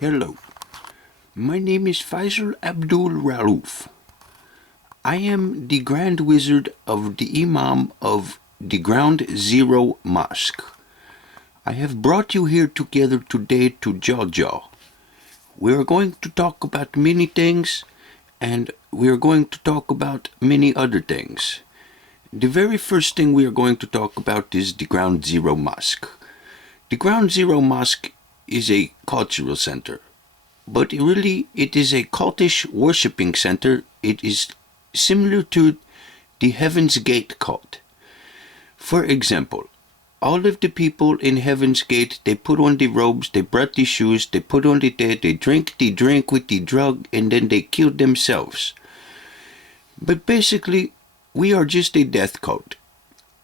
Hello, my name is Feisal Abbul Rauf. I am the Grand Wizard of the Imam of the Ground Zero Mosque. I have brought you here together today to Jaw. We are going to talk about many things, and we are going to talk about many other things. The very first thing we are going to talk about is the Ground Zero Mosque. The Ground Zero Mosque is a cultural center, but really it is a cultish worshipping center. It is similar to the Heaven's Gate cult. For example, all of the people in Heaven's Gate, they put on the robes, they brought the shoes, they put on the tea, they drink the drink with the drug, and then they kill themselves. But basically, we are just a death cult.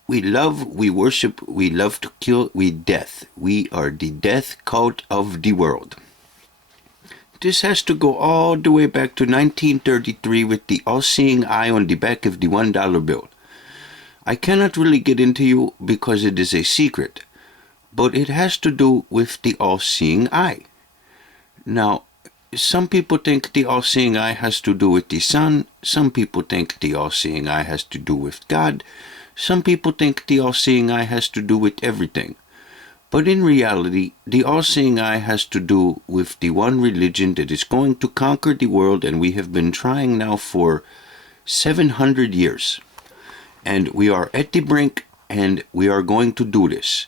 We love, we worship, we love to kill, we death. We are the death cult of the world. This has to go all the way back to 1933 with the all-seeing eye on the back of the $1 bill. I cannot really get into you because it is a secret, but it has to do with the all-seeing eye. Now, some people think the all-seeing eye has to do with the sun, some people think the all-seeing eye has to do with God, some people think the all-seeing eye has to do with everything. But in reality, the all-seeing eye has to do with the one religion that is going to conquer the world, and we have been trying now for 700 years. And we are at the brink, and we are going to do this.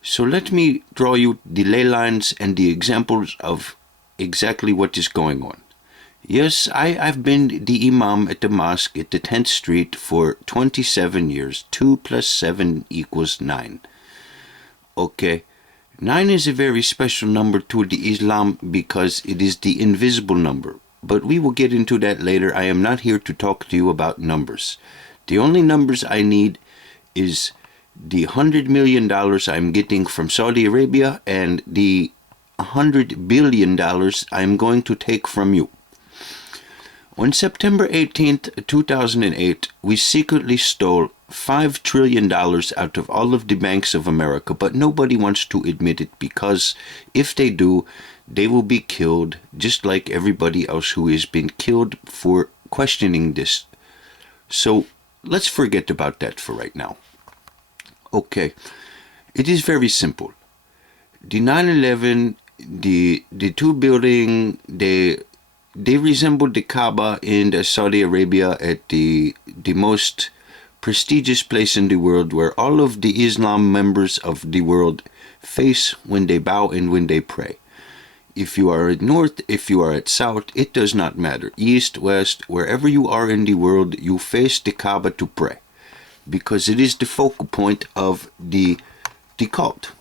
So let me draw you the ley lines and the examples of exactly what is going on. Yes, I've been the imam at the mosque at the 10th Street for 27 years. 2 plus 7 equals 9. Okay, 9 is a very special number to the Islam because it is the invisible number. But we will get into that later. I am not here to talk to you about numbers. The only numbers I need is the $100 million I'm getting from Saudi Arabia and the $100 billion I'm going to take from you. On September 18th, 2008, we secretly stole $5 trillion out of all of the banks of America, but nobody wants to admit it because if they do, they will be killed, just like everybody else who has been killed for questioning this. So let's forget about that for right now. Okay, it is very simple. The 9/11, the two building, they resemble the Kaaba in Saudi Arabia at the most prestigious place in the world where all of the Islam members of the world face when they bow and when they pray. If you are at north, if you are at south, it does not matter. East, west, wherever you are in the world, you face the Kaaba to pray because it is the focal point of the cult.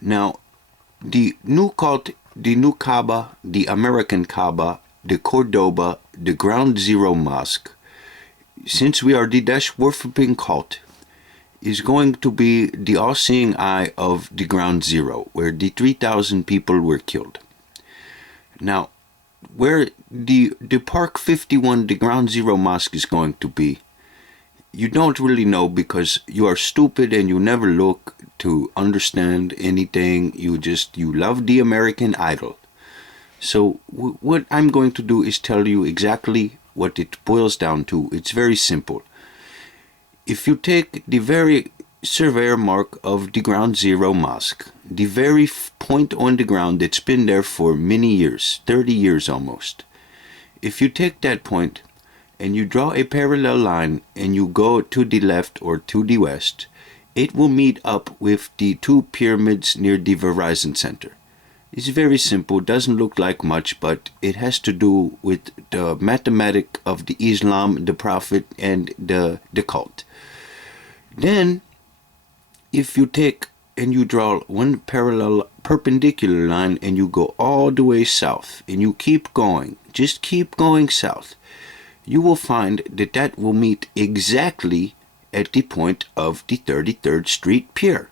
Now, the new cult, the new Kaaba, the American Kaaba, the Cordoba, the Ground Zero Mosque, since we are the Daesh worshipping cult, is going to be the all-seeing eye of the Ground Zero, where the 3,000 people were killed. Now, where the Park 51, the Ground Zero Mosque is going to be, you don't really know because you are stupid and you never look to understand anything. You love the American Idol. So what I'm going to do is tell you exactly what it boils down to. It's very simple. If you take the very surveyor mark of the Ground Zero Mosque, the very point on the ground that's been there for many years, 30 years almost, if you take that point and you draw a parallel line and you go to the left or to the west, it will meet up with the two pyramids near the Verizon Center. It's very simple, doesn't look like much, but it has to do with the mathematics of the Islam, the Prophet, and the cult. Then, if you take and you draw one parallel perpendicular line and you go all the way south and you keep going, just keep going south, you will find that that will meet exactly at the point of the 33rd Street Pier.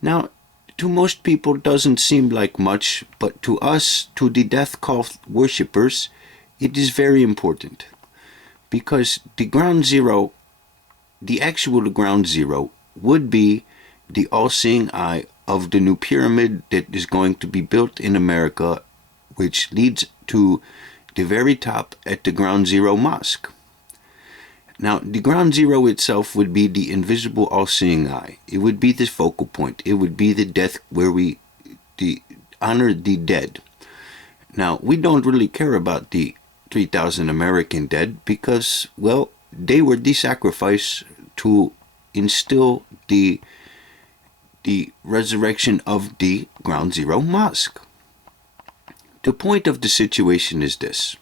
Now, to most people it doesn't seem like much, but to us, to the death cult worshippers, it is very important. Because the Ground Zero, the actual Ground Zero, would be the all-seeing eye of the new pyramid that is going to be built in America, which leads to the very top at the Ground Zero Mosque. Now, the Ground Zero itself would be the invisible all-seeing eye. It would be the focal point. It would be the death where we honor the dead. Now, we don't really care about the 3,000 American dead because, well, they were the sacrifice to instill the resurrection of the Ground Zero Mosque. The point of the situation is this.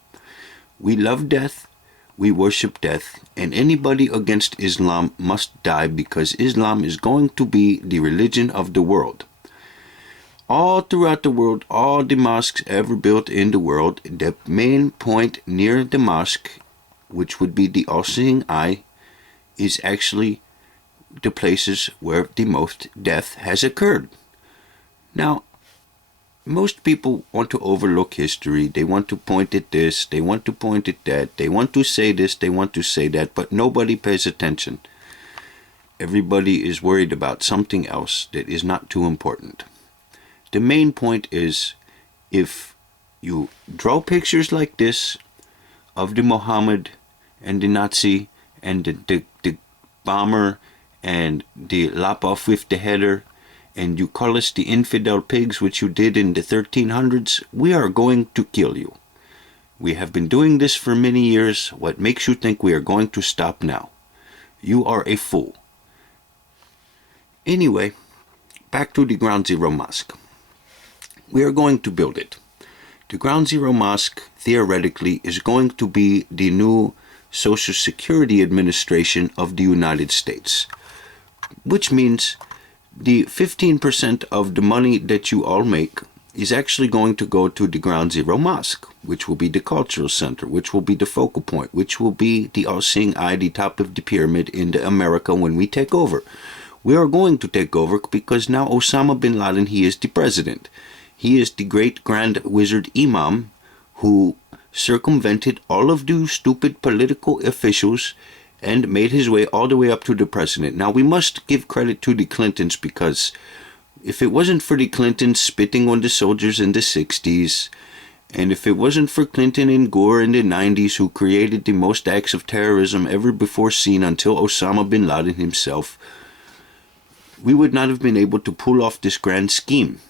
We love death, we worship death, and anybody against Islam must die because Islam is going to be the religion of the world. All throughout the world, all the mosques ever built in the world, the main point near the mosque, which would be the all-seeing eye, is actually the places where the most death has occurred. Now, most people want to overlook history. They want to point at this, they want to point at that, they want to say this, they want to say that, but nobody pays attention. Everybody is worried about something else that is not too important. The main point is, if you draw pictures like this of the Muhammad and the Nazi and the bomber and the lop off with the header, and you call us the infidel pigs, which you did in the 1300s, we are going to kill you. We have been doing this for many years. What makes you think we are going to stop now? You are a fool. Anyway, back to the Ground Zero Mosque. We are going to build it. The Ground Zero Mosque, theoretically, is going to be the new Social Security Administration of the United States, which means the 15% of the money that you all make is actually going to go to the Ground Zero Mosque, which will be the cultural center, which will be the focal point, which will be the all-seeing eye, the top of the pyramid in America when we take over. We are going to take over because now Osama bin Laden, he is the president. He is the great grand wizard imam who circumvented all of those stupid political officials and made his way all the way up to the president. Now, we must give credit to the Clintons because if it wasn't for the Clintons spitting on the soldiers in the 60s, and if it wasn't for Clinton and Gore in the 90s who created the most acts of terrorism ever before seen until Osama bin Laden himself, we would not have been able to pull off this grand scheme.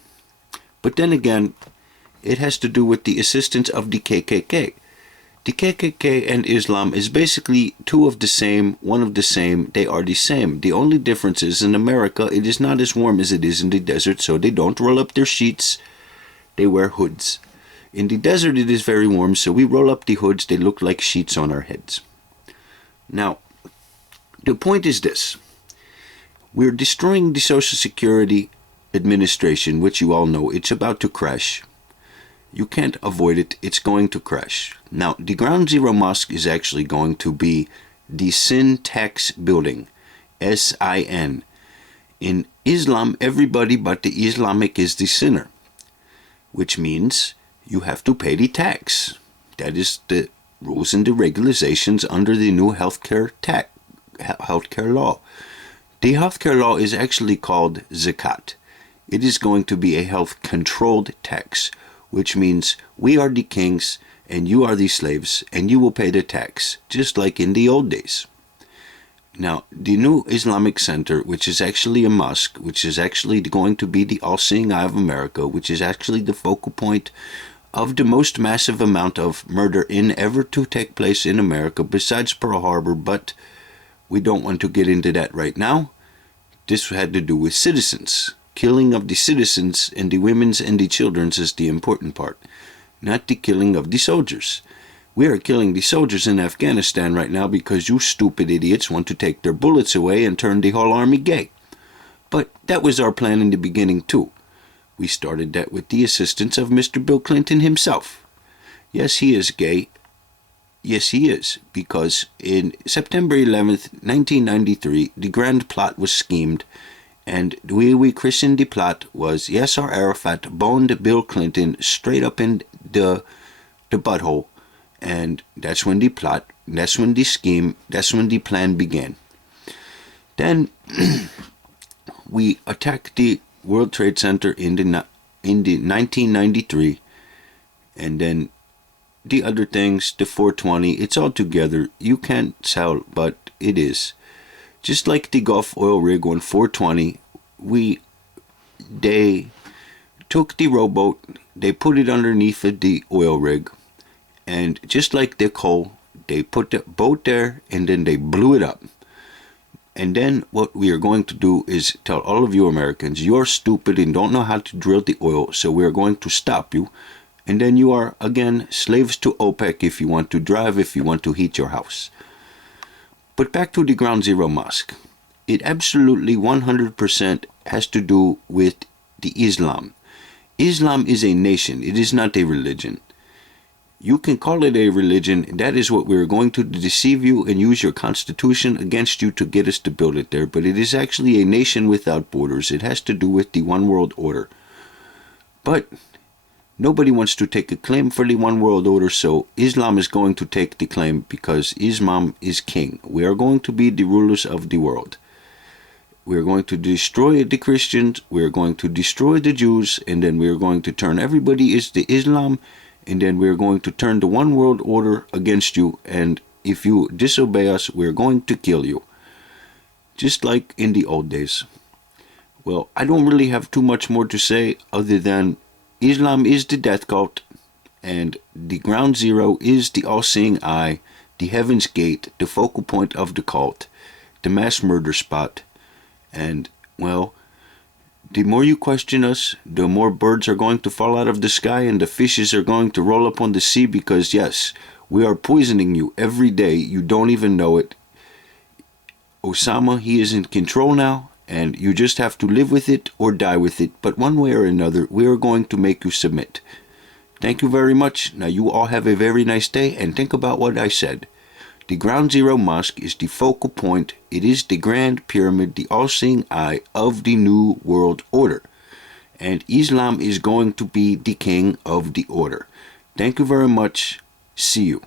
But then again, it has to do with the assistance of the KKK. The KKK and Islam is basically two of the same, one of the same, they are the same. The only difference is in America, it is not as warm as it is in the desert, so they don't roll up their sheets, they wear hoods. In the desert it is very warm, so we roll up the hoods, they look like sheets on our heads. Now, the point is this. We're destroying the Social Security Administration, which you all know, it's about to crash. You can't avoid it, it's going to crash. Now, the Ground Zero Mosque is actually going to be the Sin Tax Building, S-I-N. In Islam, everybody but the Islamic is the sinner, which means you have to pay the tax. That is the rules and the regulations under the new healthcare law. The healthcare law is actually called zakat. It is going to be a health-controlled tax, which means we are the kings and you are the slaves and you will pay the tax, just like in the old days. Now, the new Islamic Center, which is actually a mosque, which is actually going to be the all-seeing eye of America, which is actually the focal point of the most massive amount of murder ever to take place in America, besides Pearl Harbor, but we don't want to get into that right now. This had to do with citizens. Killing of the citizens and the women's and the children's is the important part, not the killing of the soldiers. We are killing the soldiers in Afghanistan right now because you stupid idiots want to take their bullets away and turn the whole army gay. But that was our plan in the beginning too. We started that with the assistance of Mr. Bill Clinton himself. Yes, he is gay. Yes, he is, because in September 11th, 1993, the grand plot was schemed. And the way we christened the plot was Yasser Arafat boned Bill Clinton straight up in the butthole. And that's when the plot, that's when the scheme, that's when the plan began. Then we World Trade Center in the 1993, and then the other things, the 420, it's all together. You can't tell, but it is. Just like the Gulf oil rig on 420, they took the rowboat, they put it underneath the oil rig, and just like the coal, they put the boat there and then they blew it up. And then what we are going to do is tell all of you Americans, you're stupid and don't know how to drill the oil, so we're going to stop you. And then you are, again, slaves to OPEC if you want to drive, if you want to heat your house. But back to the Ground Zero Mosque. It absolutely 100% has to do with the Islam. Islam is a nation. It is not a religion. You can call it a religion. That is what we're going to deceive you and use your constitution against you to get us to build it there. But it is actually a nation without borders. It has to do with the one world order. But nobody wants to take a claim for the one world order, so Islam is going to take the claim because Islam is king. We are going to be the rulers of the world. We are going to destroy the Christians, we are going to destroy the Jews, and then we are going to turn everybody is the Islam, and then we are going to turn the one world order against you, and if you disobey us, we are going to kill you. Just like in the old days. Well, I don't really have too much more to say other than Islam is the death cult, and the Ground Zero is the all-seeing eye, the heaven's gate, the focal point of the cult, the mass murder spot. And, well, the more you question us, the more birds are going to fall out of the sky and the fishes are going to roll up on the sea because, yes, we are poisoning you every day. You don't even know it. Osama, he is in control now, and you just have to live with it or die with it. But one way or another, we are going to make you submit. Thank you very much. Now you all have a very nice day, and think about what I said. The Ground Zero Mosque is the focal point. It is the Grand Pyramid, the all-seeing eye of the New World Order. And Islam is going to be the king of the order. Thank you very much. See you.